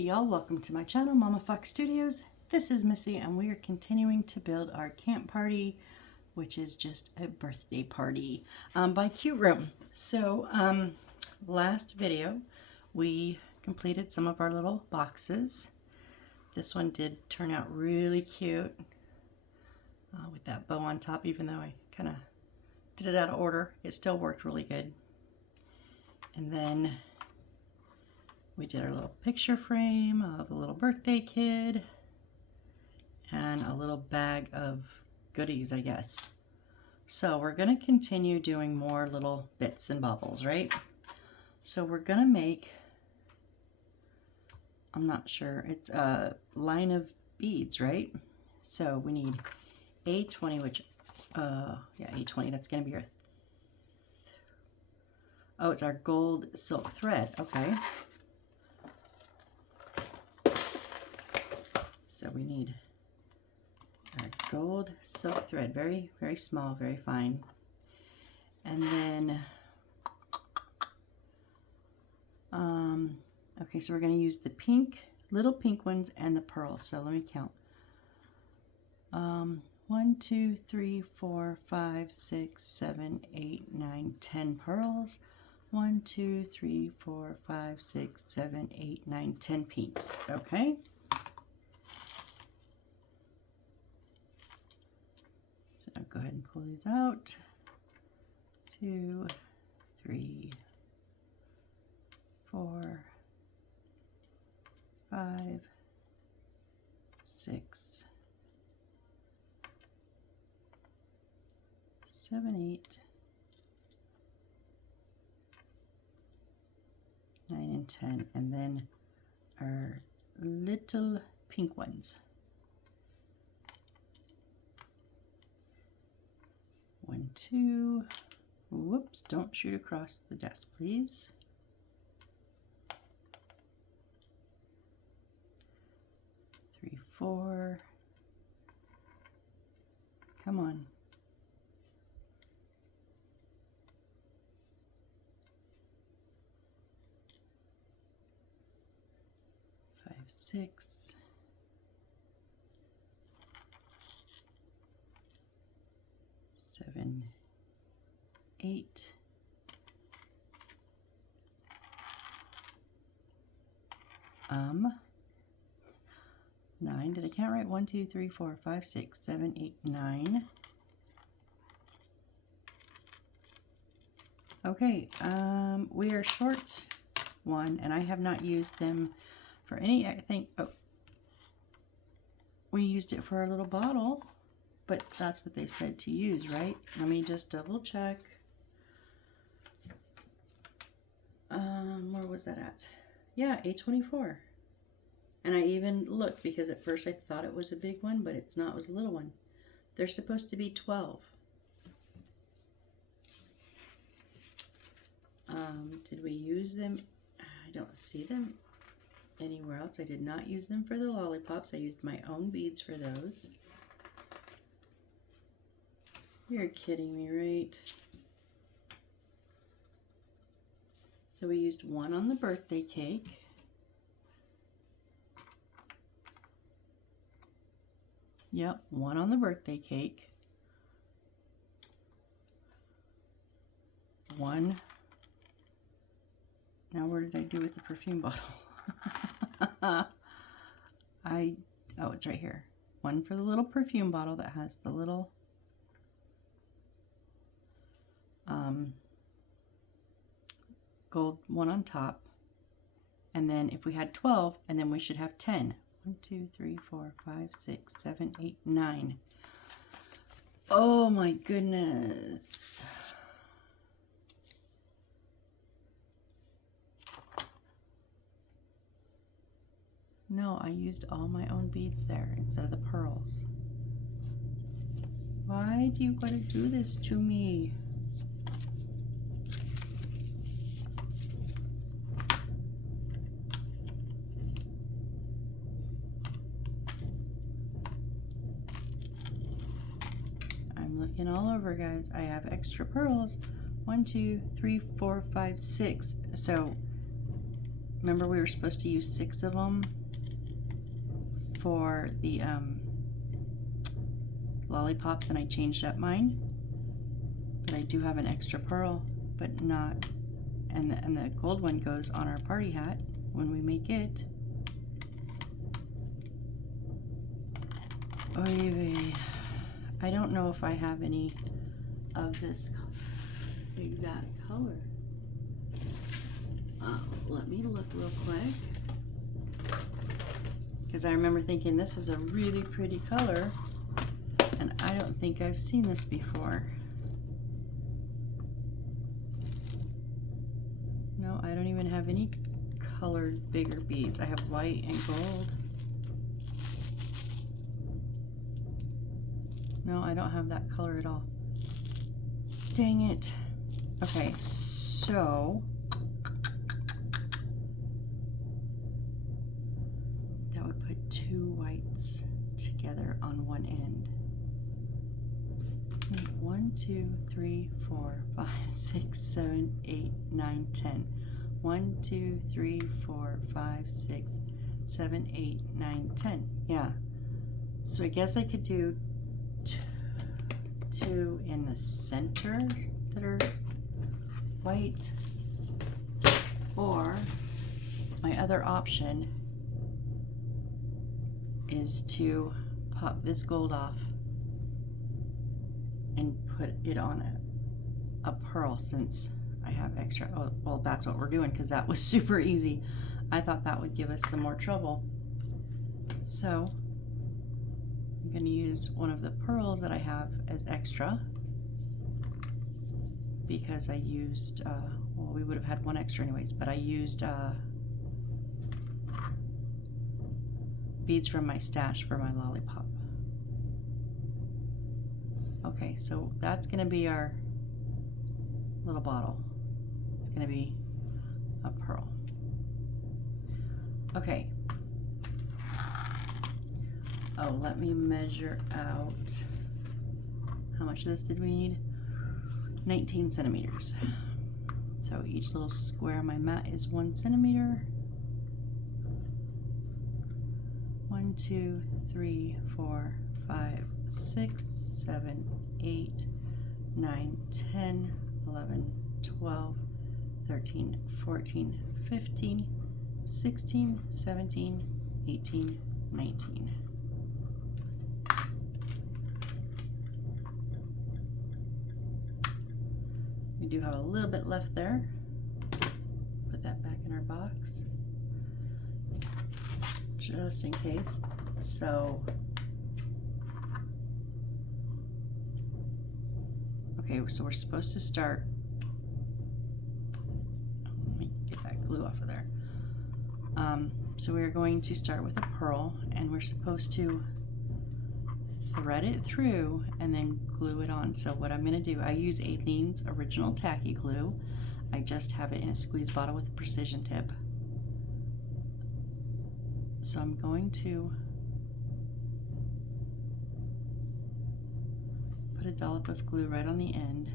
Y'all, welcome to my channel, Mama Fox Studios. This is Missy, and we are continuing to build our camp party, which is just a birthday party by Cute Room. So, last video, we completed some of our little boxes. This one did turn out really cute with that bow on top, even though I kind of did it out of order. It still worked really good. And then we did our little picture frame of a little birthday kid and a little bag of goodies, I guess. So we're going to continue doing more little bits and bobbles, right? So we're going to make, I'm not sure, it's a line of beads, right? So we need A20, which, yeah, A20, that's going to be our, oh, it's our gold silk thread, okay. So we need our gold silk thread, very, very small, very fine. And then, okay, so we're going to use the pink, little pink ones and the pearls. So let me count. 1, 2, 3, 4, 5, 6, 7, 8, 9, 10 pearls. 1, 2, 3, 4, 5, 6, 7, 8, 9, 10 pinks. Okay. So I'll go ahead and pull these out. 2, 3, 4, 5, 6, 7, 8, 9, and 10, and then our little pink ones. 1, 2, whoops, don't shoot across the desk, please. 3, 4, come on. 5, 6, 7, 8, 9. Did I count right? 1, 2, 3, 4, 5, 6, 7, 8, 9. Okay, we are short one, and I have not used them for any, I think, oh, we used it for our little bottle, but that's what they said to use, right? Let me just double check. Where was that at? Yeah, A24. And I even looked, because at first I thought it was a big one, but it's not, it was a little one. They're supposed to be 12. Did we use them? I don't see them anywhere else. I did not use them for the lollipops. I used my own beads for those. You're kidding me, right? So we used one on the birthday cake. Yep, one on the birthday cake. One. Now where did I do with the perfume bottle? Oh, it's right here. One for the little perfume bottle that has the little gold one on top. And then if we had 12, and then we should have 10. 1, 2, 3, 4, 5, 6, 7, 8, 9. Oh my goodness. No, I used all my own beads there instead of the pearls. Why do you gotta do this to me? I'm looking all over, guys. I have extra pearls. 1, 2, 3, 4, 5, 6. So remember we were supposed to use 6 of them for the lollipops, and I changed up mine. But I do have an extra pearl, but not, and the gold one goes on our party hat when we make it. Oy vey. I don't know if I have any of this exact color. Let me look real quick, because I remember thinking this is a really pretty color, and I don't think I've seen this before. No, I don't even have any colored bigger beads. I have white and gold. No, I don't have that color at all. Dang it. Okay, so that would put 2 whites together on one end. 1, 2, 3, 4, 5, 6, 7, 8, 9, 10. 1, 2, 3, 4, 5, 6, 7, 8, 9, 10. Yeah. So I guess I could do 2 in the center that are white, or my other option is to pop this gold off and put it on a pearl, since I have extra. Oh, well, that's what we're doing, because that was super easy. I thought that would give us some more trouble. So I'm going to use one of the pearls that I have as extra, because I used, well, we would have had 1 extra anyways, but I used beads from my stash for my lollipop. Okay, so that's going to be our little bottle. It's going to be a pearl. Okay. Oh, let me measure out. How much of this did we need? 19 centimeters. So each little square on my mat is 1 centimeter. 1, 2, 3, 4, 5, 6, 7, 8, 9, 10, 11, 12, 13, 14, 15, 16, 17, 18, 19. We do have a little bit left there. Put that back in our box, just in case. So, okay, so we're supposed to start. Let me get that glue off of there. So we're going to start with a pearl, and we're supposed to thread it through and then glue it on. So what I'm going to do, I use Aleene's original tacky glue. I just have it in a squeeze bottle with a precision tip. So I'm going to put a dollop of glue right on the end.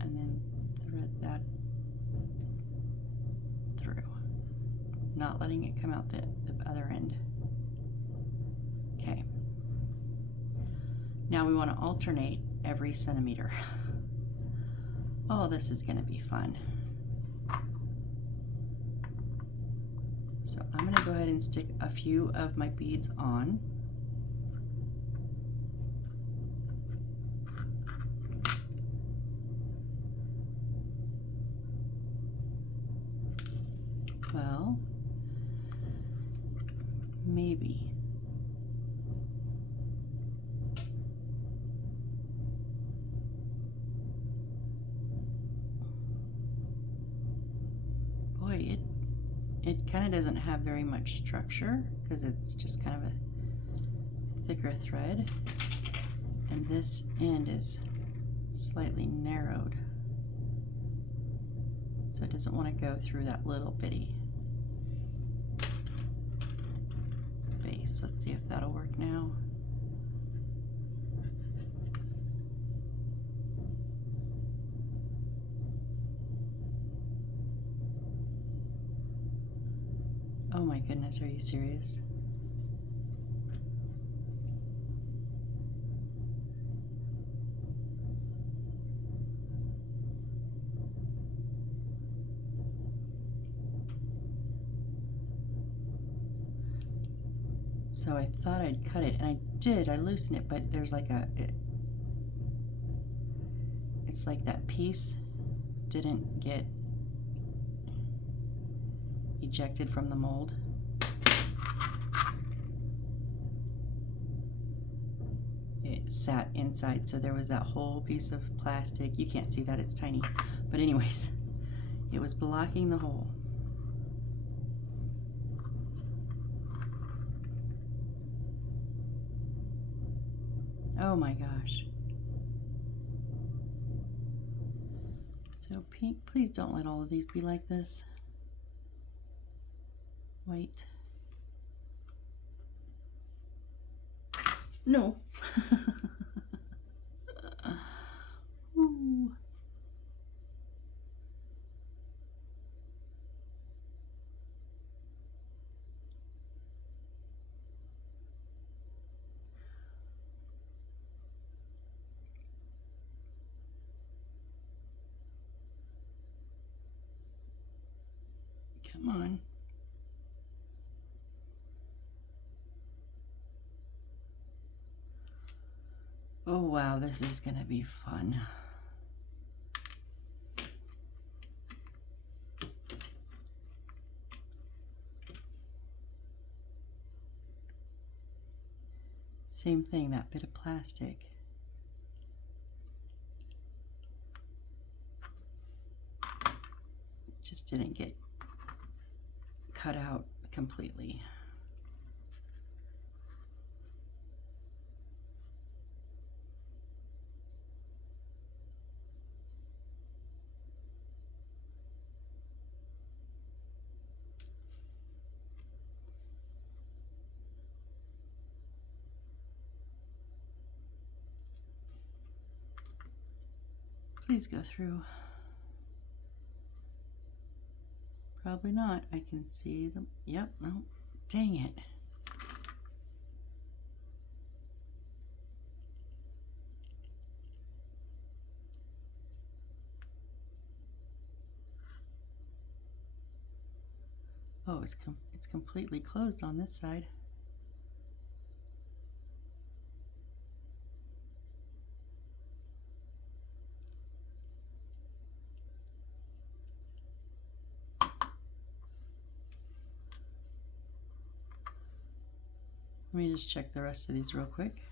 And then thread that through, not letting it come out the other end. Okay. Now we want to alternate every centimeter. Oh, this is going to be fun. So I'm going to go ahead and stick a few of my beads on. Well, maybe. Boy, it kind of doesn't have very much structure, because it's just kind of a thicker thread, and this end is slightly narrowed, so it doesn't want to go through that little bitty space. Let's see if that'll work now. Oh my goodness, are you serious? So I thought I'd cut it, and I did. I loosened it, but there's like it's like that piece didn't get ejected from the mold. It sat inside, so there was that whole piece of plastic. You can't see that, it's tiny. But anyways, it was blocking the hole. Oh my gosh. So pink, please don't let all of these be like this. White. No. Ooh. Come on. Oh wow, this is gonna be fun. Same thing, that bit of plastic. Just didn't get cut out completely. Please go through. Probably not. I can see them. Yep, no. Dang it. Oh, it's completely closed on this side. Let me just check the rest of these real quick.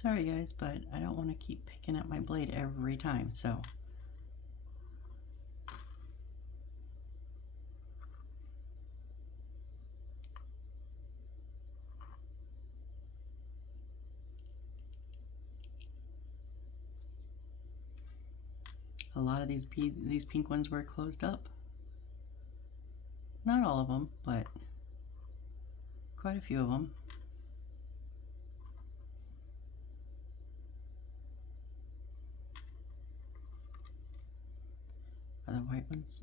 Sorry guys, but I don't want to keep picking up my blade every time, so. A lot of these pink ones were closed up. Not all of them, but quite a few of them. Are the white ones?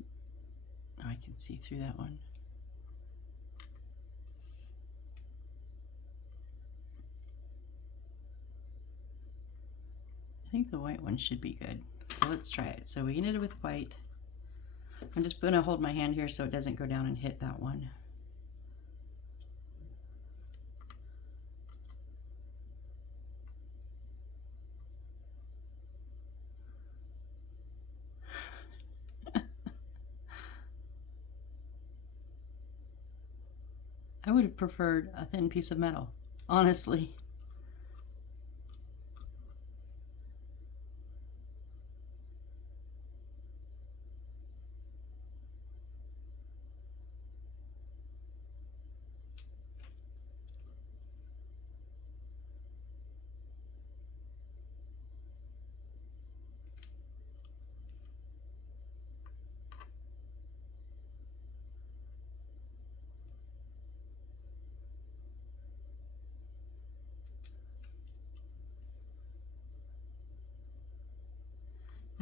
Oh, I can see through that one. I think the white one should be good. So let's try it. So we ended it with white. I'm just going to hold my hand here so it doesn't go down and hit that one. I would have preferred a thin piece of metal, honestly.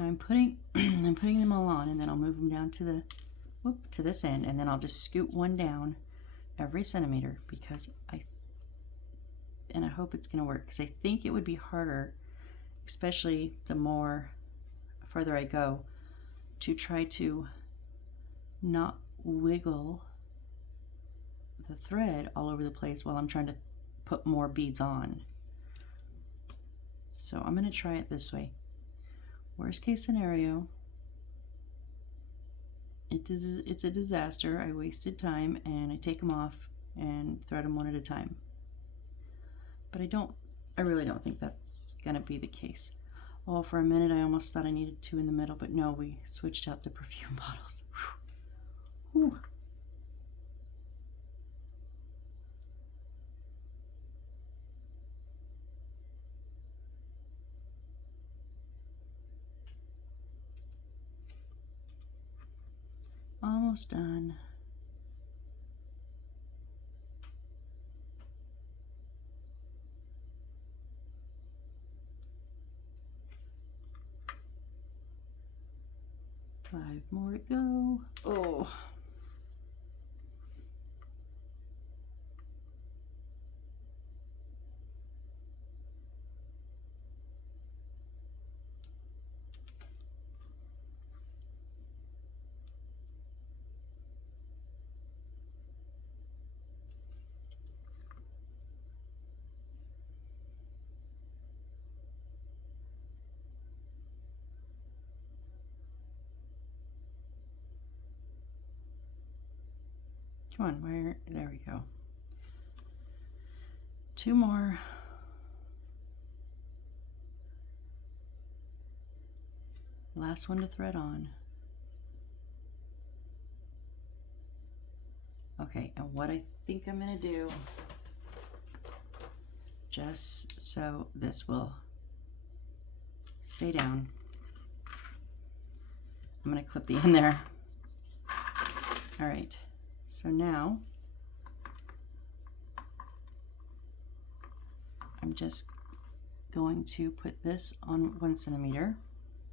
I'm putting I'm putting them all on, and then I'll move them down to the to this end, and then I'll just scoot one down every centimeter, because I hope it's going to work, because I think it would be harder, especially the further I go, to try to not wiggle the thread all over the place while I'm trying to put more beads on. So I'm going to try it this way. Worst case scenario, it's a disaster. I wasted time and I take them off and thread them one at a time. But I really don't think that's going to be the case. Oh, for a minute I almost thought I needed two in the middle, but no, we switched out the perfume bottles. Whew. Whew. Almost done. Five more to go. Oh. Come on, there we go. Two more. Last one to thread on. Okay, and what I think I'm gonna do, just so this will stay down, I'm gonna clip the end there. All right, so now I'm just going to put this on 1 centimeter,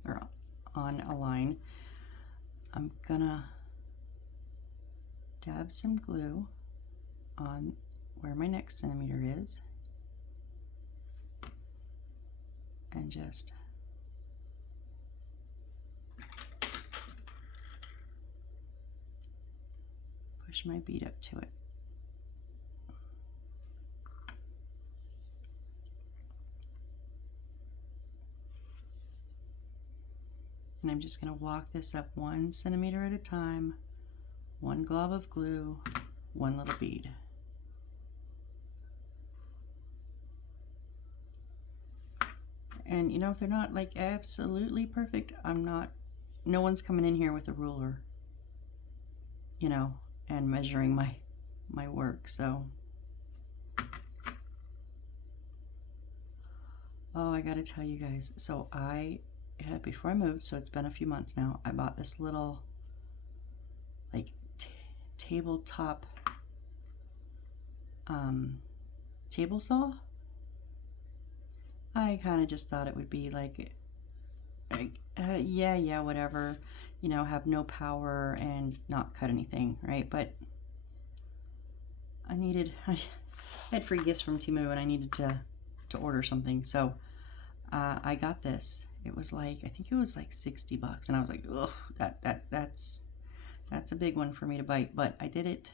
or on a line. I'm gonna dab some glue on where my next centimeter is, and just push my bead up to it. And I'm just going to walk this up 1 centimeter at a time, 1 glob of glue, 1 little bead. And you know, if they're not like absolutely perfect, no one's coming in here with a ruler, you know, and measuring my work. So, oh, I gotta tell you guys, so before I moved, so it's been a few months now, I bought this little like tabletop table saw. I kind of just thought it would be like yeah, whatever, you know, have no power and not cut anything, right? But I had free gifts from Temu, and I needed to order something, so I got this. It was like, I think it was like $60, and I was like, ugh, that's a big one for me to bite, but I did it,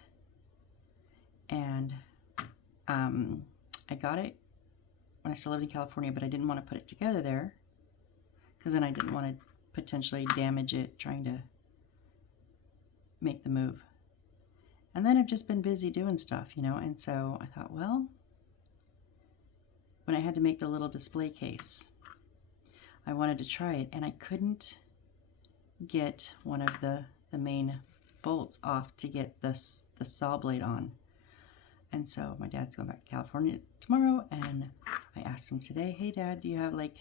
and I got it when I still lived in California, but I didn't want to put it together there, because then I didn't want to potentially damage it trying to make the move. And then I've just been busy doing stuff, you know, and so I thought, well, when I had to make the little display case, I wanted to try it, and I couldn't get one of the main bolts off to get the saw blade on. And so my dad's going back to California tomorrow, and I asked him today, hey Dad, do you have like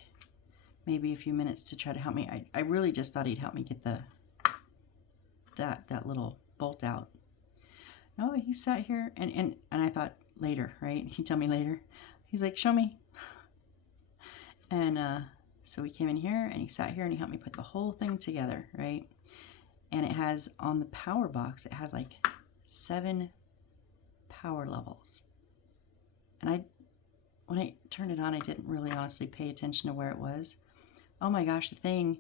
maybe a few minutes to try to help me? I really just thought he'd help me get that little bolt out. No, he sat here, and I thought later, right? He'd tell me later. He's like, show me. And So we came in here and he sat here and he helped me put the whole thing together, right? And it has, on the power box, it has like 7 power levels. And when I turned it on, I didn't really honestly pay attention to where it was. Oh my gosh, the thing.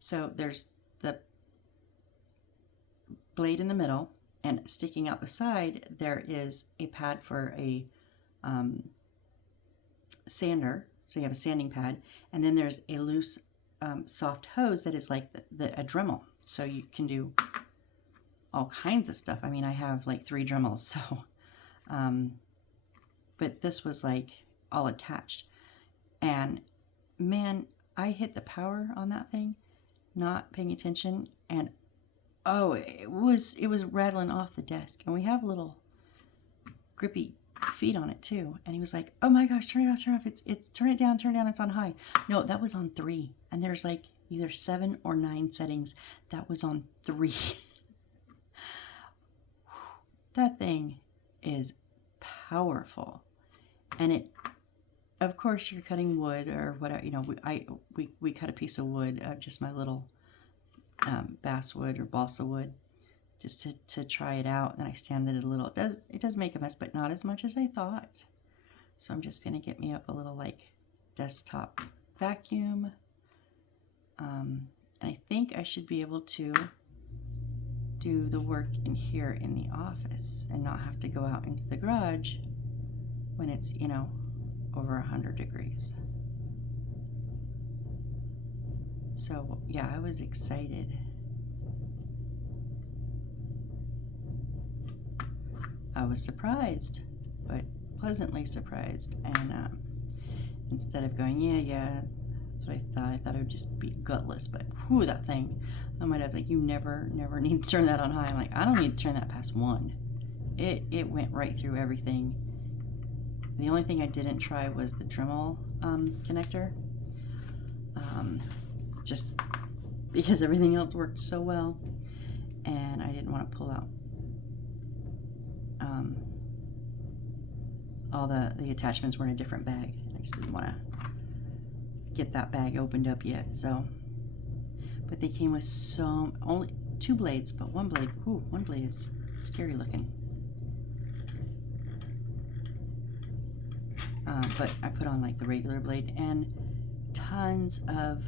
So there's the blade in the middle, and sticking out the side, there is a pad for a sander. So you have a sanding pad, and then there's a loose soft hose that is like a Dremel. So you can do all kinds of stuff. I mean, I have like 3 Dremels, so, but this was like all attached. And man, I hit the power on that thing, not paying attention, and oh, it was rattling off the desk. And we have little grippy feet on it too. And he was like, oh my gosh, turn it off, turn it off. It's turn it down, it's on high. No, that was on 3. And there's like either 7 or 9 settings. That was on 3. That thing is powerful. And it, of course, you're cutting wood or whatever, you know, we cut a piece of wood, just my little basswood or balsa wood, just to try it out. And I sanded it a little. It does make a mess, but not as much as I thought. So I'm just gonna get me up a little like desktop vacuum. And I think I should be able to do the work in here in the office and not have to go out into the garage when it's, you know, over 100 degrees. So yeah, I was excited. I was surprised, but pleasantly surprised. And instead of going, yeah, that's what I thought it would just be gutless. But whew, that thing. And my dad's like, you never need to turn that on high. I'm like, I don't need to turn that past 1. It went right through everything. The only thing I didn't try was the Dremel connector. Just because everything else worked so well, and I didn't want to pull out all the attachments were in a different bag. I just didn't want to get that bag opened up yet. So, but they came with only 2 blades, but one blade is scary looking. But I put on like the regular blade and tons of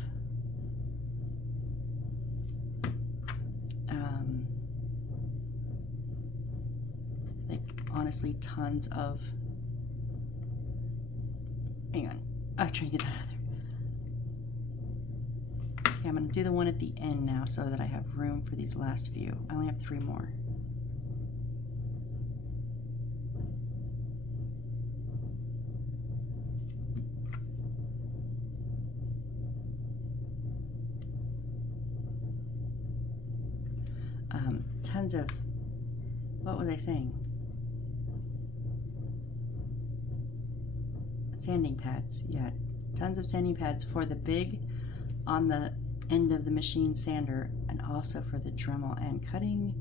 like honestly tons of, hang on, I'm trying to get that out of there. Okay, I'm going to do the one at the end now so that I have room for these last few. I only have 3 more. Tons of, what was I saying? Sanding pads, yeah, tons of sanding pads for the big on the end of the machine sander, and also for the Dremel, and cutting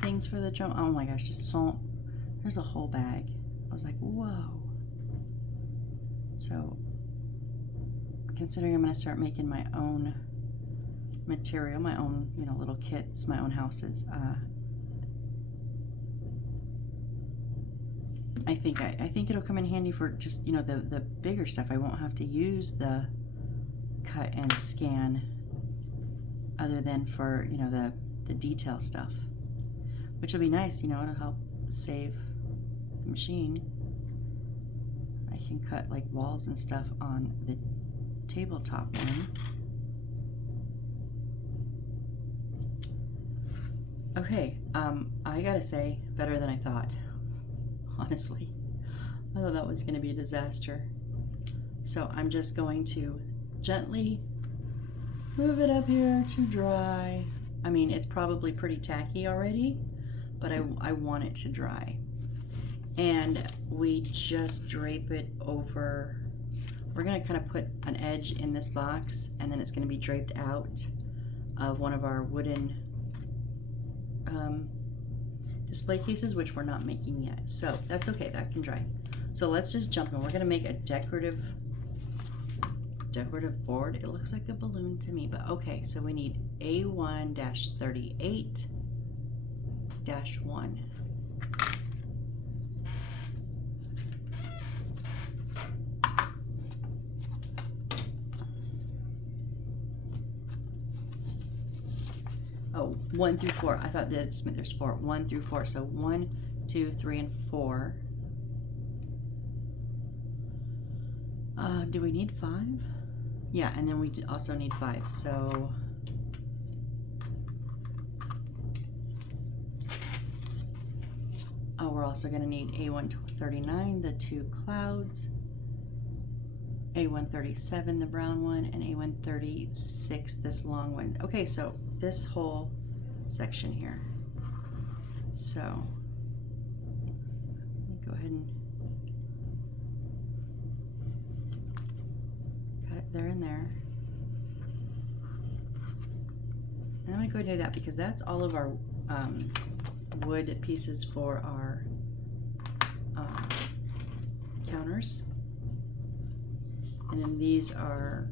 things for the Dremel. Oh my gosh, just so, there's a whole bag. I was like, whoa. So considering I'm going to start making my own material, my own, you know, little kits, my own houses, I think it'll come in handy for just, you know, the bigger stuff. I won't have to use the cut and scan other than for, you know, the detail stuff, which will be nice, you know. It'll help save the machine. I can cut like walls and stuff on the tabletop one. Okay, I gotta say, better than I thought. Honestly, I thought that was going to be a disaster. So I'm just going to gently move it up here to dry. I mean, it's probably pretty tacky already, but I want it to dry. And we just drape it over. We're going to kind of put an edge in this box, and then it's going to be draped out of one of our wooden display cases, which we're not making yet. So that's okay, that can dry. So let's just jump in. We're gonna make a decorative decorative board. It looks like a balloon to me, but okay, so we need A1-38-1. Oh, 1 through 4. I thought that just meant there's 4. 1 through 4. So 1, 2, 3, and 4. Do we need 5? Yeah, and then we also need 5. So we're also going to need A139, the 2 clouds, A137, the brown one, and A136, this long one. Okay, so this whole section here. So let me go ahead and cut it there and there. And I'm going to go ahead and do that because that's all of our wood pieces for our counters. And then these are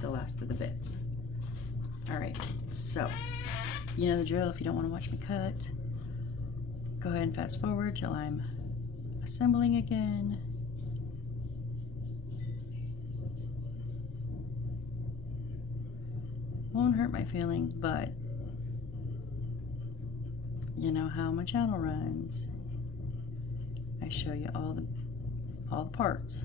the last of the bits. All right, so you know the drill. If you don't want to watch me cut, go ahead and fast forward till I'm assembling again. Won't hurt my feelings, but you know how my channel runs. I show you all the parts.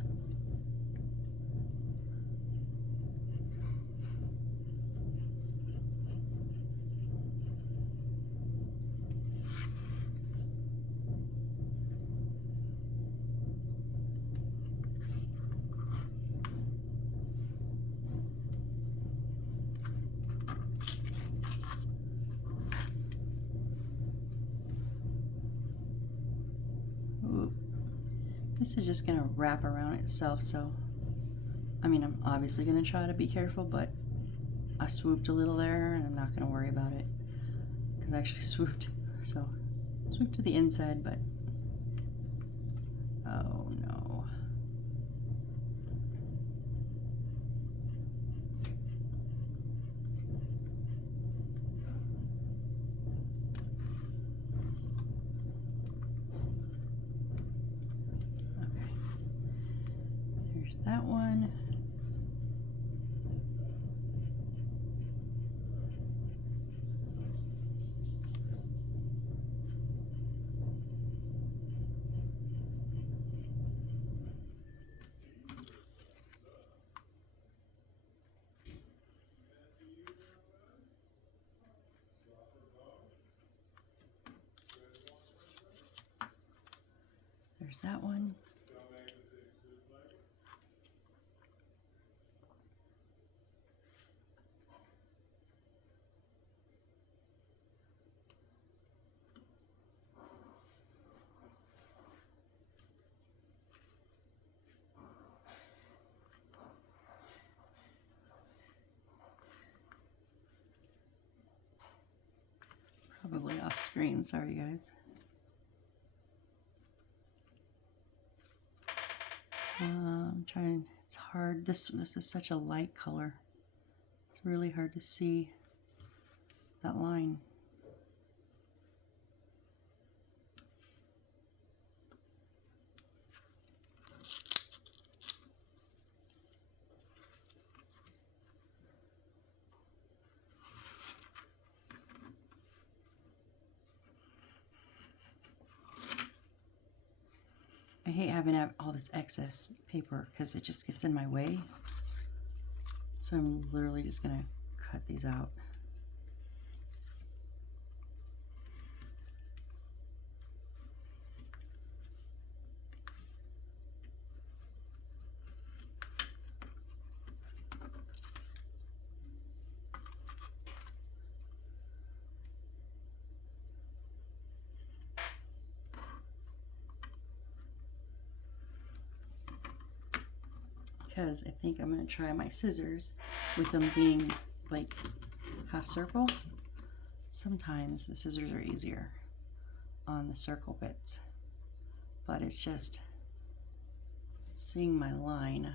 This is just gonna wrap around itself, so I mean, I'm obviously gonna try to be careful, but I swooped a little there and I'm not gonna worry about it because I actually swooped. So swooped to the inside, but oh no. That one. There's that one. Probably off screen, sorry guys. I'm trying, it's hard. This is such a light color. It's really hard to see that line. I hate having all this excess paper because it just gets in my way. So I'm literally just gonna cut these out. Because I think I'm going to try my scissors with them being like half circle. Sometimes the scissors are easier on the circle bits, but it's just seeing my line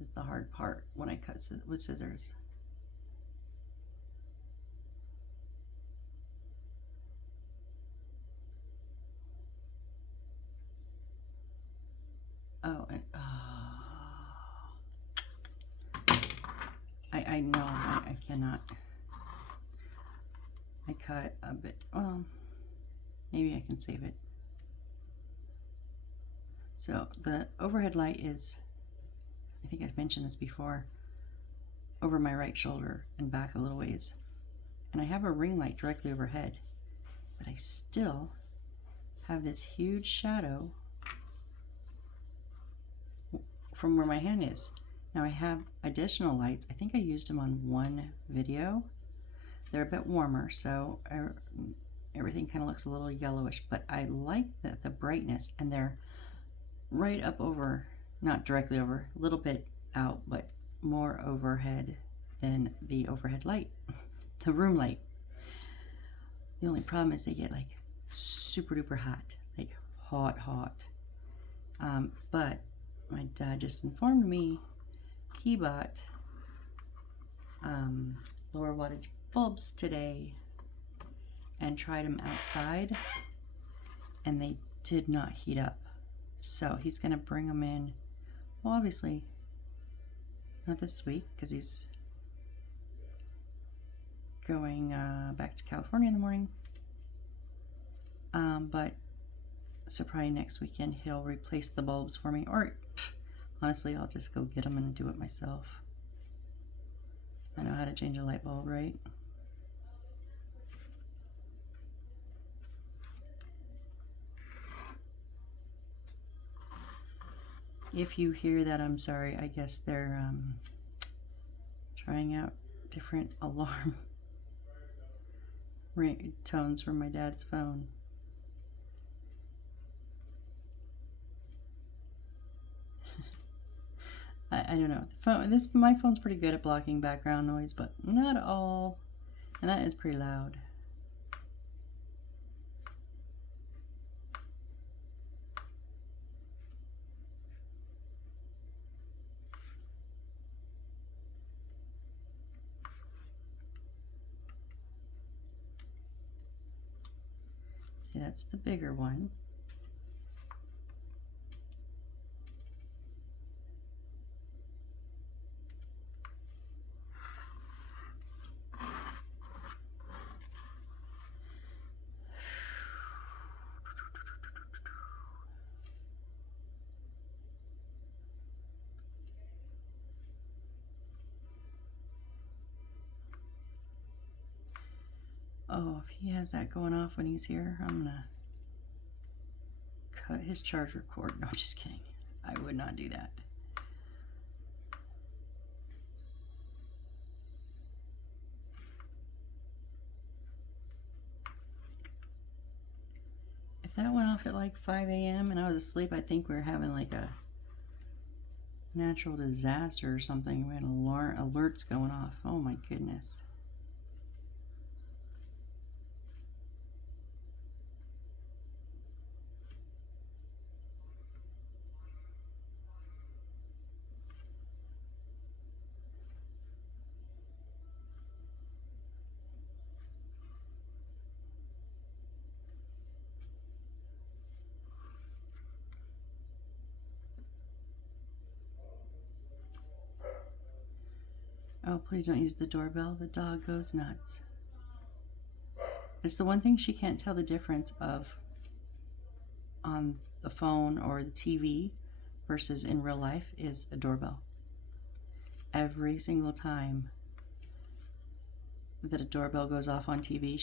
is the hard part when I cut with scissors. Oh, and I know I cannot. I cut a bit. Well, maybe I can save it. So the overhead light is, I think I've mentioned this before, over my right shoulder and back a little ways. And I have a ring light directly overhead, but I still have this huge shadow from where my hand is. Now I have additional lights. I think I used them on one video. They're a bit warmer, so everything kind of looks a little yellowish, but I like the brightness, and they're right up over, not directly over, a little bit out, but more overhead than the overhead light, the room light. The only problem is they get like super duper hot, like hot. But my dad just informed me he bought lower wattage bulbs today and tried them outside, and they did not heat up. So he's going to bring them in. Well, obviously not this week because he's going back to California in the morning. But so probably next weekend he'll replace the bulbs for me, or honestly I'll just go get them and do it myself. I know how to change a light bulb, right? If you hear that, I'm sorry. I guess they're trying out different alarm tones from my dad's phone. I don't know. My phone's pretty good at blocking background noise, but not all, and that is pretty loud. Okay, that's the bigger one. Oh, if he has that going off when he's here, I'm gonna cut his charger cord. No, I'm just kidding. I would not do that. If that went off at like 5 a.m. and I was asleep, I think we were having like a natural disaster or something. We had alerts going off. Oh my goodness. Oh, please don't use the doorbell. The dog goes nuts. It's the one thing she can't tell the difference of on the phone or the TV versus in real life is a doorbell. Every single time that a doorbell goes off on TV,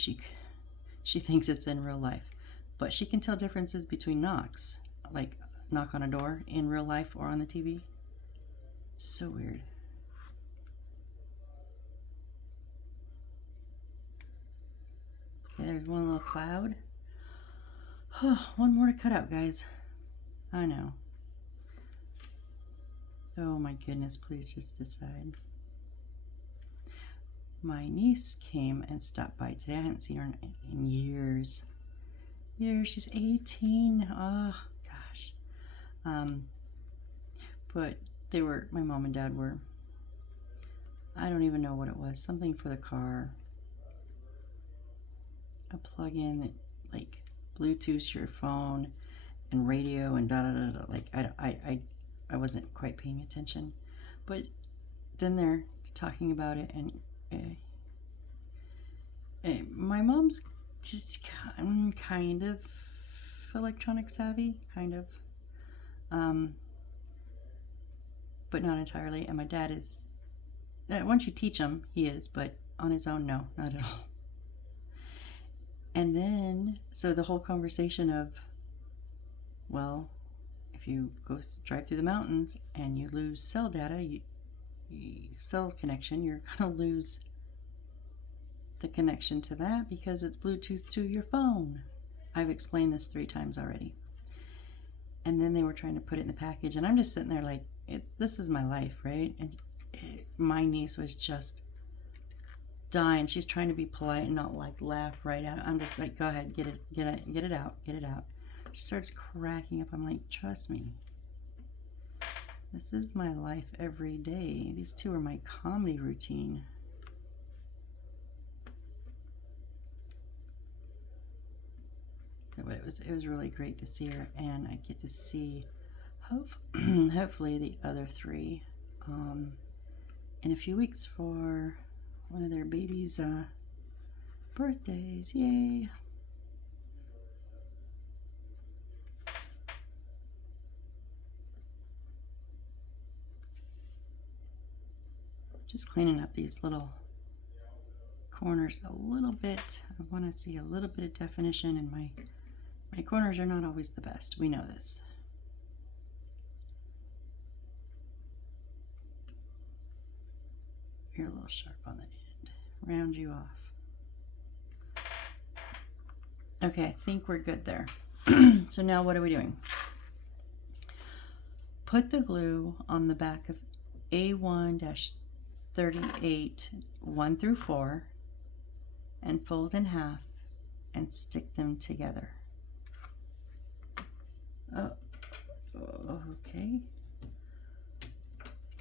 she thinks it's in real life. But she can tell differences between knocks, like knock on a door in real life or on the TV. So weird. Okay, there's one little cloud. Oh, one more to cut out, guys. I know. Oh my goodness, please just decide. My niece came and stopped by today. I haven't seen her in years. She's 18. Oh gosh. But my mom and dad were, I don't even know what it was, something for the car, a plug-in that like Bluetooths your phone and radio and da da da da. Like I wasn't quite paying attention, but then they're talking about it, and my mom's just kind of electronic savvy, kind of, but not entirely. And my dad is, once you teach him, he is, but on his own, no, not at all. And then, so the whole conversation of, well, if you drive through the mountains and you lose cell data, cell connection, you're gonna lose the connection to that because it's Bluetooth to your phone. I've explained this 3 times already. And then they were trying to put it in the package, and I'm just sitting there like, this is my life, right? And my niece was just dying. She's trying to be polite and not like laugh right out. I'm just like, go ahead, get it out. She starts cracking up. I'm like, trust me, this is my life every day. These 2 are my comedy routine. But it was really great to see her, and I get to see hopefully the other 3 in a few weeks for one of their babies' birthdays. Yay! Just cleaning up these little corners a little bit. I want to see a little bit of definition, and my corners are not always the best. We know this. You're a little sharp on the end. Round you off. Okay, I think we're good there. So now what are we doing? Put the glue on the back of A1-38, 1 through 4, and fold in half and stick them together. Oh, okay.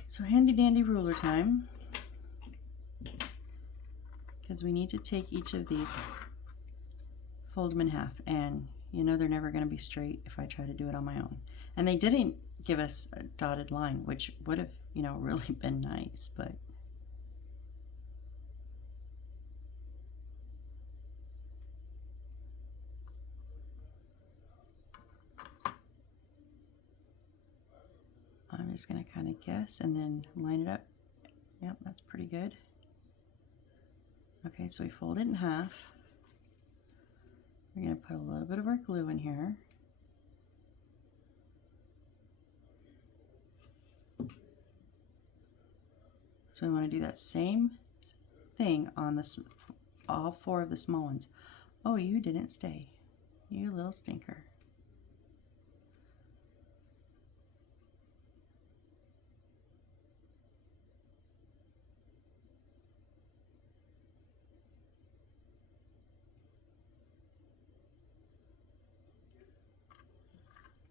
So handy dandy ruler time, because we need to take each of these, fold them in half, and you know they're never going to be straight if I try to do it on my own. And they didn't give us a dotted line, which would have, you know, really been nice, but I'm just going to kind of guess and then line it up. Yep, that's pretty good. Okay, so we fold it in half. We're going to put a little bit of our glue in here. So we want to do that same thing on this, all 4 of the small ones. Oh, you didn't stay, you little stinker.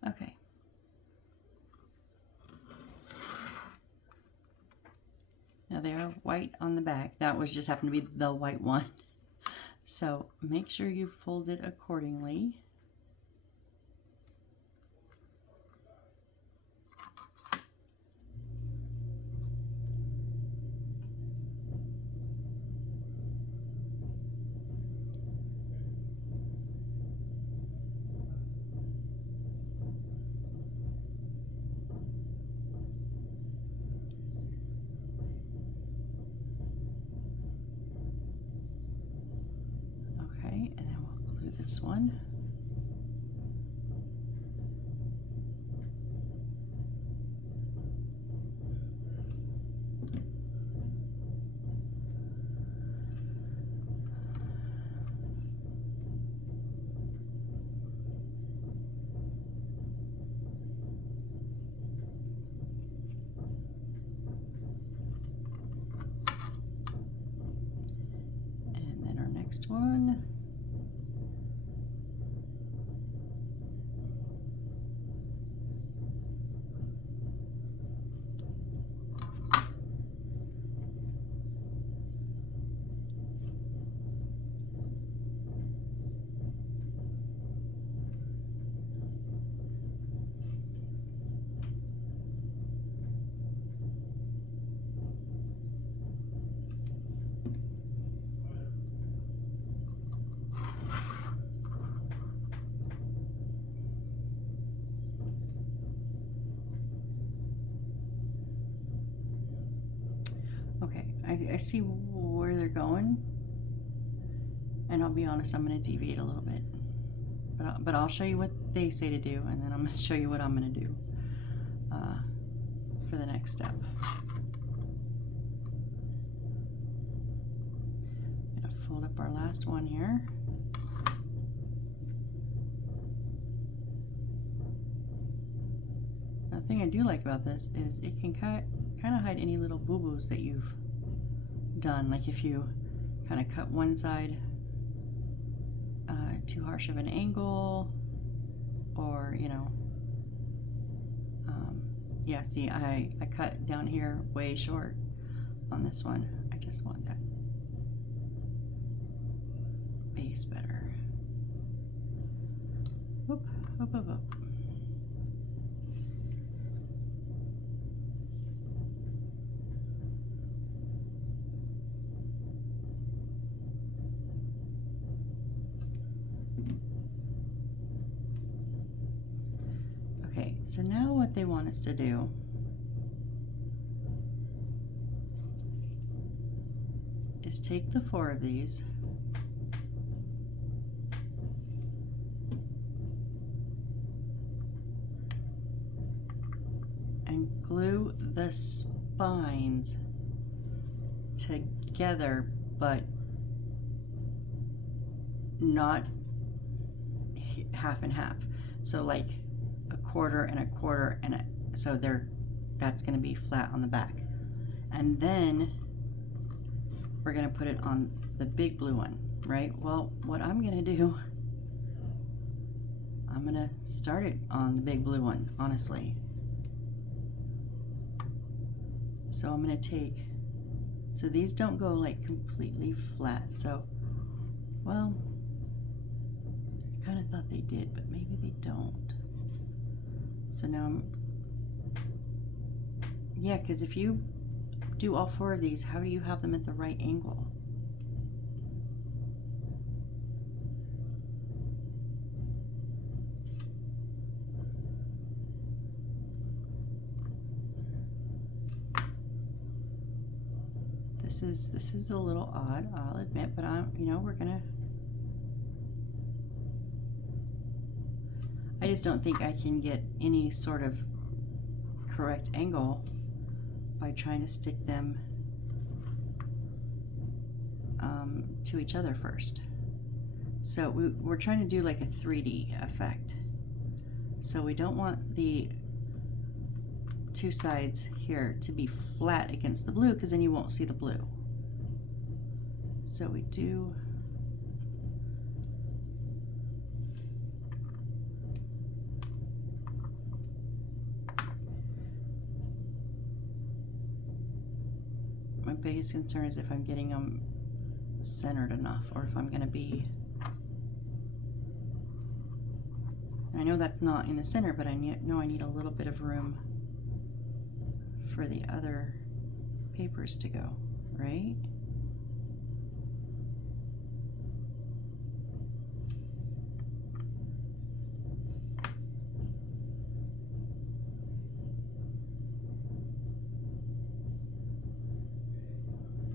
Okay. Now they are white on the back. That was just happened to be the white one. So make sure you fold it accordingly. Okay, and then we'll glue this one. And then our next one. Okay, I see where they're going, and I'll be honest, I'm going to deviate a little bit, but I'll show you what they say to do, and then I'm going to show you what I'm going to do for the next step. I'm going to fold up our last one here. The thing I do like about this is it can kind of hide any little boo-boos that you've done, like if you kind of cut one side too harsh of an angle, or you know, yeah, see, I cut down here way short on this one. I just want that base better. Whoop, whoop, whoop, whoop. Okay, so now what they want us to do is take the 4 of these and glue the spines together, but not half and half. So like a quarter and a quarter, and so that's going to be flat on the back, and then we're going to put it on the big blue one, right? Well, what I'm going to do, I'm going to start it on the big blue one, honestly. So I'm going to take, so these don't go like completely flat, so, well, I kind of thought they did, but maybe they don't. So now yeah, because if you do all 4 of these, how do you have them at the right angle? This is a little odd, I'll admit, but I just don't think I can get any sort of correct angle by trying to stick them to each other first. So we're trying to do like a 3D effect. So we don't want the 2 sides here to be flat against the blue, because then you won't see the blue. So we do my biggest concern is if I'm getting them centered enough, or if I'm going to be, I know that's not in the center, but I know I need a little bit of room for the other papers to go, right?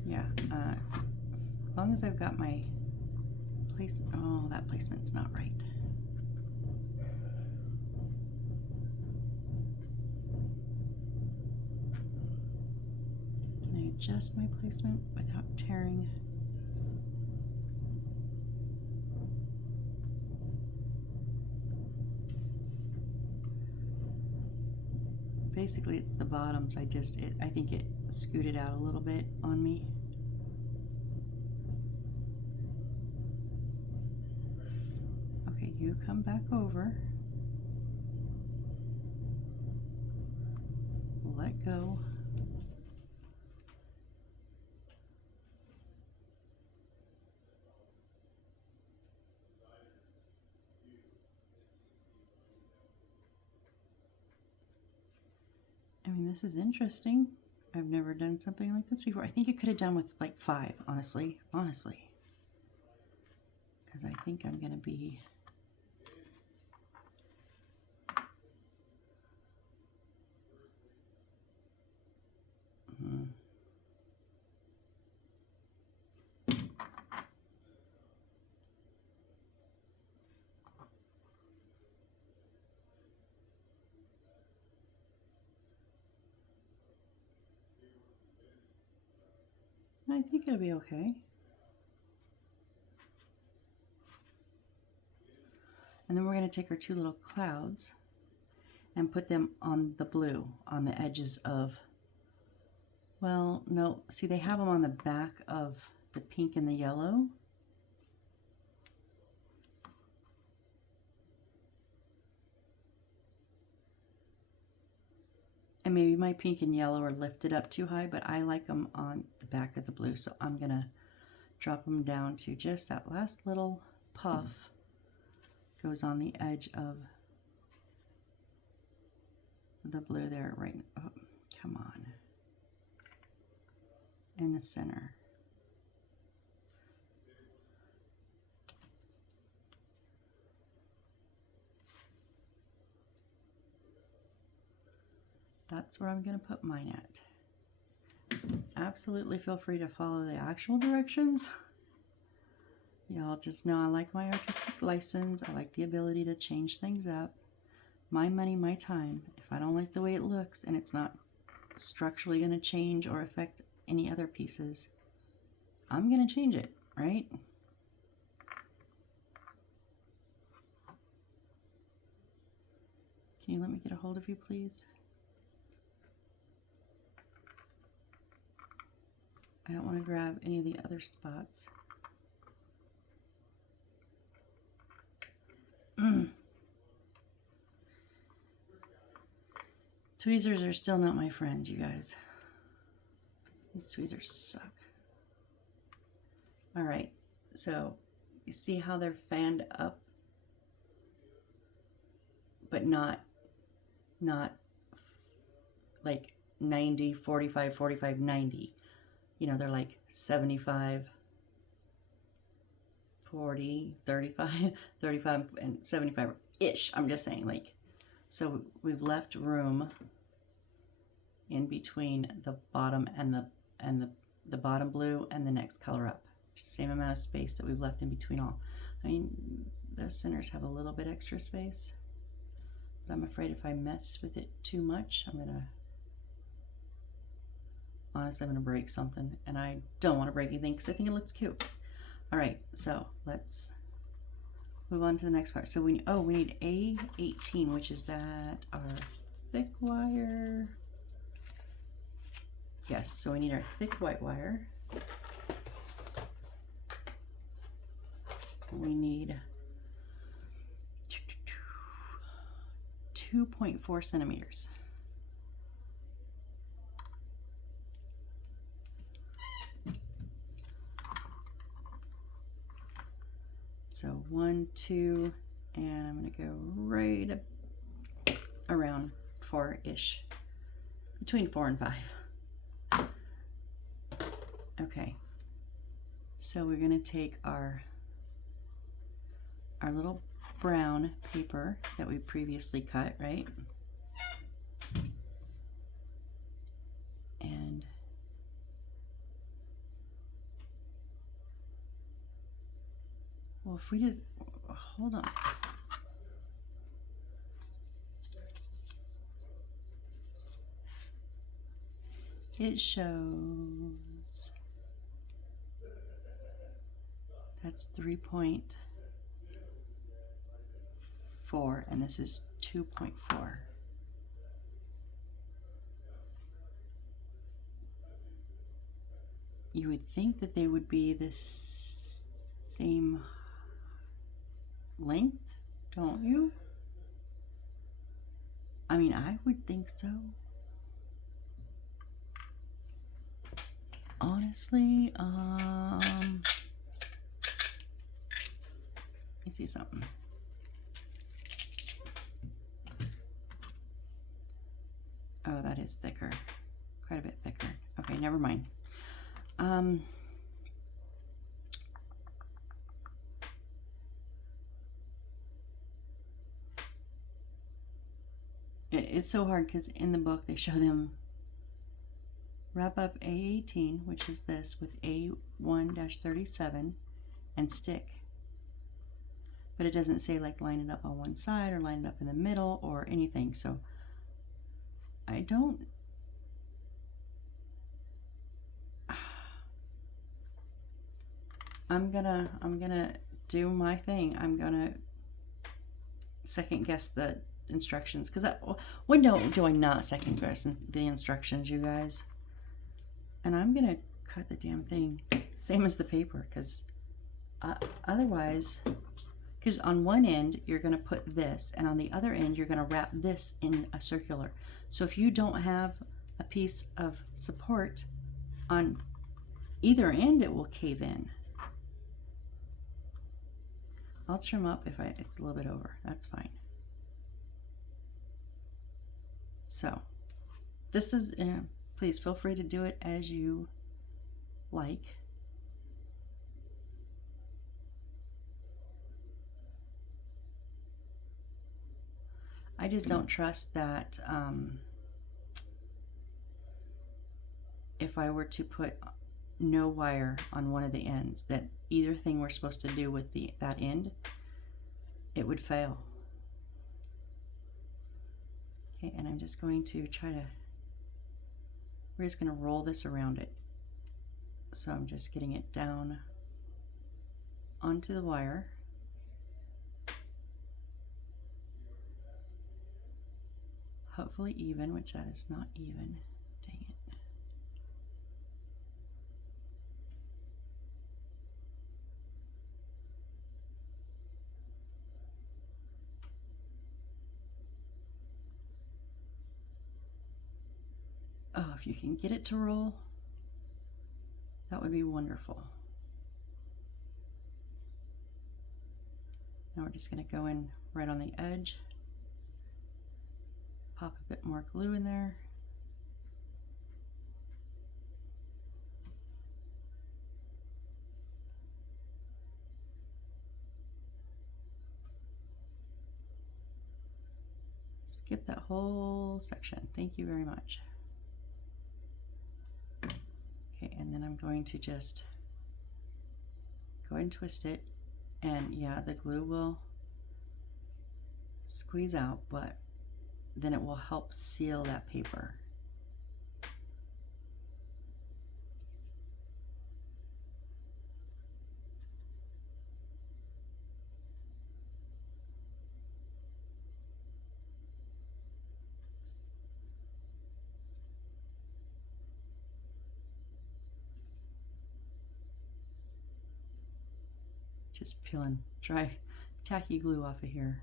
Yeah, as long as I've got my placement, oh, that placement's not right. Can I adjust my placement without tearing? Basically, it's the bottoms. I think it scooted out a little bit on me. Okay, you come back over. Let go. I mean, this is interesting. I've never done something like this before. I think you could have done with like 5, honestly. Because I think I'm going to be... I think it'll be okay. And then we're going to take our two little clouds and put them on the blue, on the edges of, well, no, see, they have them on the back of the pink and the yellow. And maybe my pink and yellow are lifted up too high, but I like them on the back of the blue. So I'm going to drop them down to just that last little puff goes on the edge of the blue there, right? Oh, come on. In the center. That's where I'm going to put mine at. Absolutely feel free to follow the actual directions. Y'all just know I like my artistic license. I like the ability to change things up. My money, my time. If I don't like the way it looks and it's not structurally going to change or affect any other pieces, I'm going to change it, right? Can you let me get a hold of you, please? I don't want to grab any of the other spots. Tweezers are still not my friends, you guys. These tweezers suck. All right, so you see how they're fanned up, but not like 90, 45, 45, 90. You know, they're like 75, 40, 35, 35, and 75-ish. I'm just saying, like, so we've left room in between the bottom and the bottom blue and the next color up. Just same amount of space that we've left in between all. I mean, those centers have a little bit extra space, but I'm afraid if I mess with it too much, honestly, I'm gonna break something, and I don't want to break anything because I think it looks cute. All right, so let's move on to the next part. So we need A18, which is that our thick wire. Yes, so we need our thick white wire. We need 2.4 centimeters. So 1, 2, and I'm going to go right around 4-ish, between 4 and 5. Okay, so we're going to take our little brown paper that we previously cut, right? And well, if we just hold on. It shows that's 3.4 and this is 2.4. You would think that they would be the same length, don't you? I mean, I would think so. Honestly, let me see something. Oh, that is thicker, quite a bit thicker. Okay, never mind. It's so hard because in the book they show them wrap up A18, which is this, with A1-37 and stick. But it doesn't say like line it up on one side or line it up in the middle or anything. So I don't, I'm gonna do my thing. I'm gonna second guess the instructions, because when do I not second guess the instructions, you guys? And I'm gonna cut the damn thing same as the paper, because otherwise, because on one end you're gonna put this, and on the other end you're gonna wrap this in a circular. So if you don't have a piece of support on either end, it will cave in. I'll trim up if it's a little bit over. That's fine. So this is, please feel free to do it as you like. I just don't trust that if I were to put no wire on one of the ends, that either thing we're supposed to do with that end, it would fail. Okay, and I'm just going to we're just going to roll this around it. So I'm just getting it down onto the wire. Hopefully even, which that is not even. Dang it. Oh, if you can get it to roll, that would be wonderful. Now we're just going to go in right on the edge, pop a bit more glue in there. Skip that whole section. Thank you very much. Okay, and then I'm going to just go ahead and twist it, and yeah, the glue will squeeze out, but then it will help seal that paper. Just peeling dry tacky glue off of here.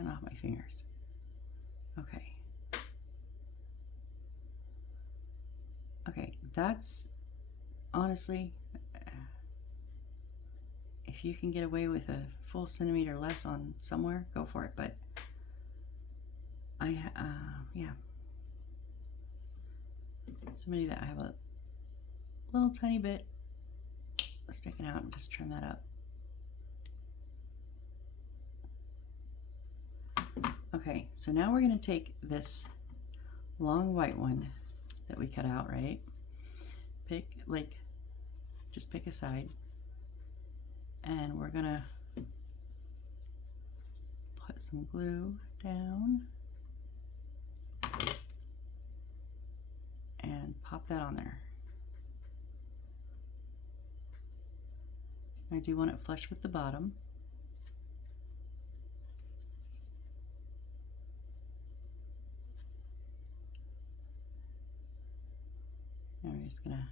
And off my fingers. Okay. Okay, that's honestly, if you can get away with a full centimeter less on somewhere, go for it. But yeah. Somebody that I have a little tiny bit sticking out, and just trim that up. Okay, so now we're going to take this long white one that we cut out, right? Just pick a side, and we're going to put some glue down and pop that on there. I do want it flush with the bottom. Now we're just gonna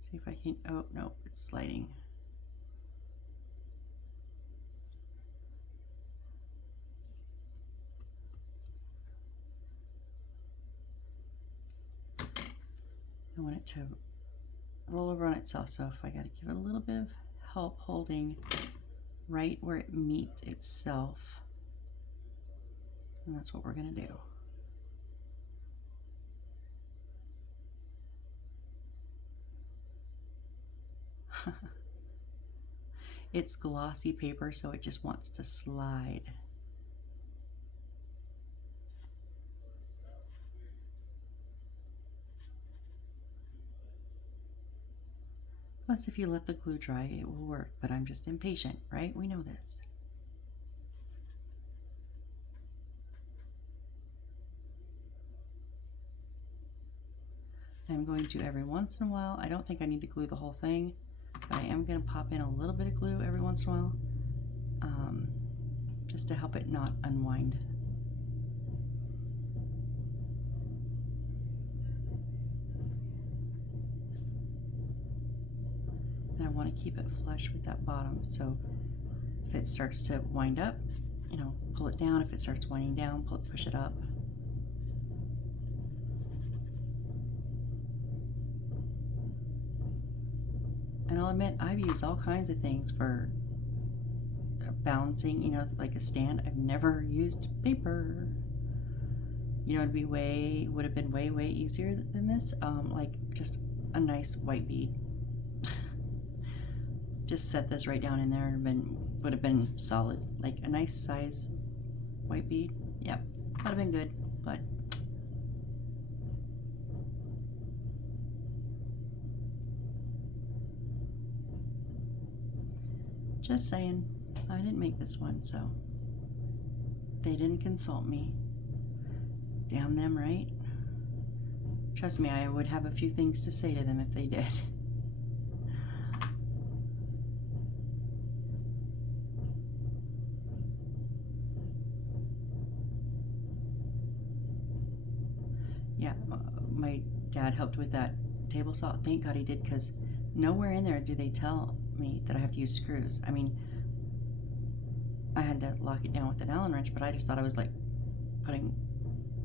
see if I can, oh no, it's sliding. I want it to roll over on itself, so if I gotta give it a little bit of help holding right where it meets itself, and that's what we're gonna do. It's glossy paper, so it just wants to slide. Plus, if you let the glue dry, it will work, but I'm just impatient, right? We know this. I'm going to every once in a while. I don't think I need to glue the whole thing, but I am going to pop in a little bit of glue every once in a while, just to help it not unwind. And I want to keep it flush with that bottom, so if it starts to wind up, you know, pull it down. If it starts winding down, push it up. And I'll admit, I've used all kinds of things for balancing, you know, like a stand. I've never used paper. You know, would have been way easier than this. Like just a nice white bead. Just set this right down in there and would have been solid. Like a nice size white bead. Yep, would have been good, but just saying, I didn't make this one, so they didn't consult me. Damn them, right? Trust me, I would have a few things to say to them if they did. Yeah, my dad helped with that table saw. Thank God he did, because nowhere in there do they tell me that I have to use screws. I mean, I had to lock it down with an Allen wrench, but I just thought I was like putting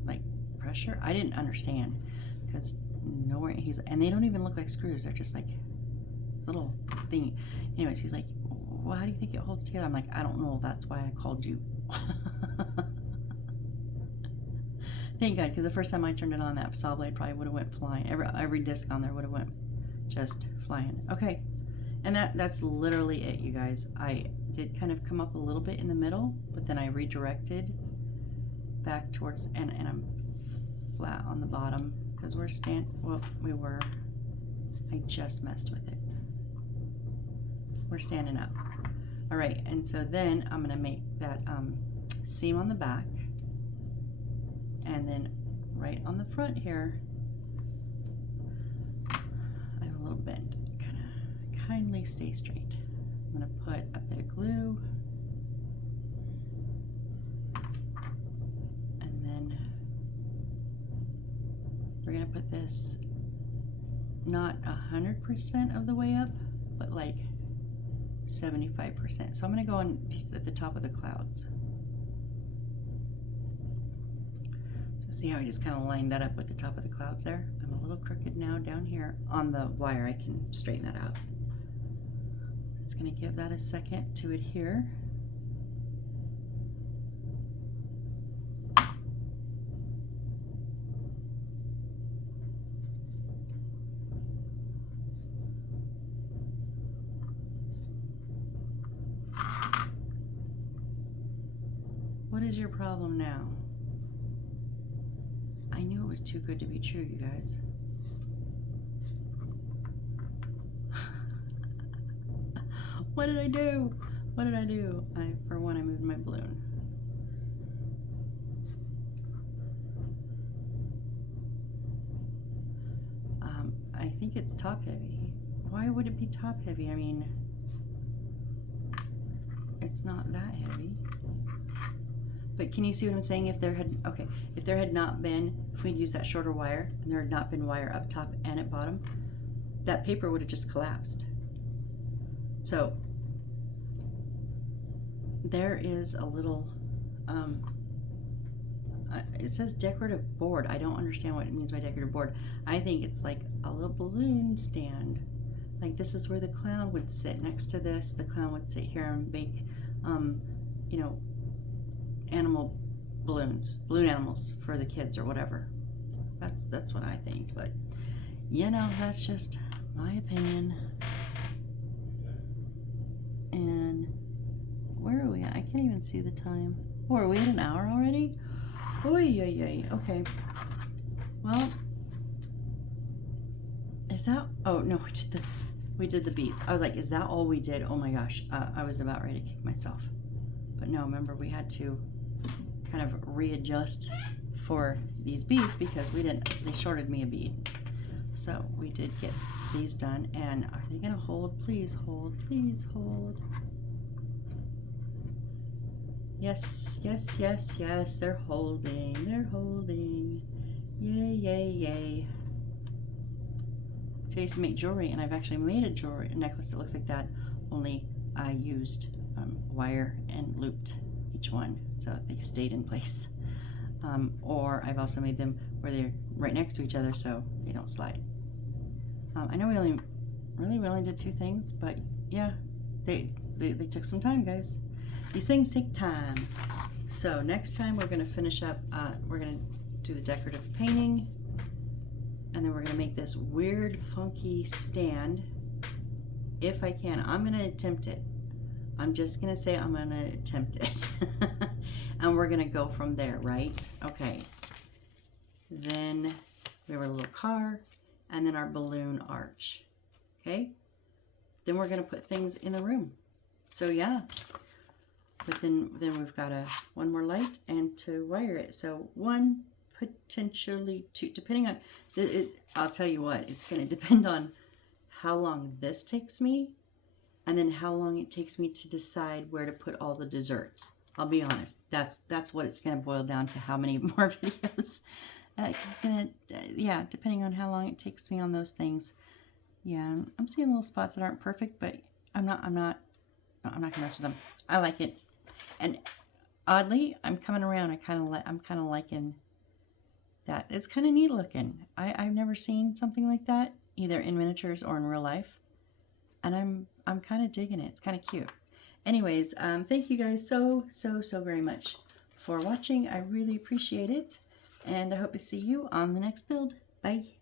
like pressure. I didn't understand, because nowhere and they don't even look like screws. They're just like this little thing. Anyways, he's like, well, how do you think it holds together? I'm like, I don't know. That's why I called you. Thank God, because the first time I turned it on, that saw blade probably would have went flying. Every disc on there would have went just flying. Okay, and that's literally it, you guys. I did kind of come up a little bit in the middle, but then I redirected back towards, and I'm flat on the bottom because I just messed with it. We're standing up. All right, and so then I'm gonna make that seam on the back. And then right on the front here, I have a little bend. Kindly stay straight. I'm going to put a bit of glue. And then we're going to put this not 100% of the way up, but like 75%. So I'm going to go on just at the top of the clouds. See how I just kind of lined that up with the top of the clouds there? I'm a little crooked now down here on the wire. I can straighten that out. It's going to give that a second to adhere. What is your problem now? I knew it was too good to be true, you guys. What did I do? What did I do? For one, I moved my balloon. I think it's top heavy. Why would it be top heavy? I mean, it's not that heavy. But can you see what I'm saying? If there had not been, if we'd used that shorter wire and there had not been wire up top and at bottom, that paper would have just collapsed. So there is a little, it says decorative board. I don't understand what it means by decorative board. I think it's like a little balloon stand. Like this is where the clown would sit next to this. The clown would sit here and bake, you know, balloon animals for the kids or whatever. That's what I think, but you know, that's just my opinion. And where are we at? I can't even see the time. Oh, are we at an hour already? Oy. Okay. Well, is that, oh no, we did the beads. I was like, is that all we did? Oh my gosh, I was about ready to kick myself. But no, remember we had to kind of readjust for these beads because they shorted me a bead. So we did get these done, and are they gonna hold? Please hold, please hold. Yes, yes, yes, yes, they're holding, they're holding. Yay, yay, yay. So I used to make jewelry, and I've actually made a necklace that looks like that, only I used wire and looped each one so they stayed in place. Or I've also made them where they're right next to each other so they don't slide. I know we only did 2 things, but yeah, they took some time, guys. These things take time. So next time we're gonna finish up, we're gonna do the decorative painting, and then we're gonna make this weird funky stand. If I can, I'm gonna attempt it. I'm just gonna say I'm gonna attempt it. And we're gonna go from there, right? Okay. Then we have our little car, and then our balloon arch. Okay? Then we're gonna put things in the room. So yeah. But then we've got one more light and to wire it. So 1, potentially 2, depending on I'll tell you what, it's gonna depend on how long this takes me, and then how long it takes me to decide where to put all the desserts. I'll be honest, that's what it's gonna boil down to, how many more videos. It's gonna, yeah, depending on how long it takes me on those things. Yeah, I'm seeing little spots that aren't perfect, but I'm not gonna mess with them. I like it, and oddly, I'm coming around. I'm kind of liking that. It's kind of neat looking. I've never seen something like that either in miniatures or in real life, and I'm kind of digging it. It's kind of cute. Anyways, thank you guys so very much for watching. I really appreciate it, and I hope to see you on the next build. Bye.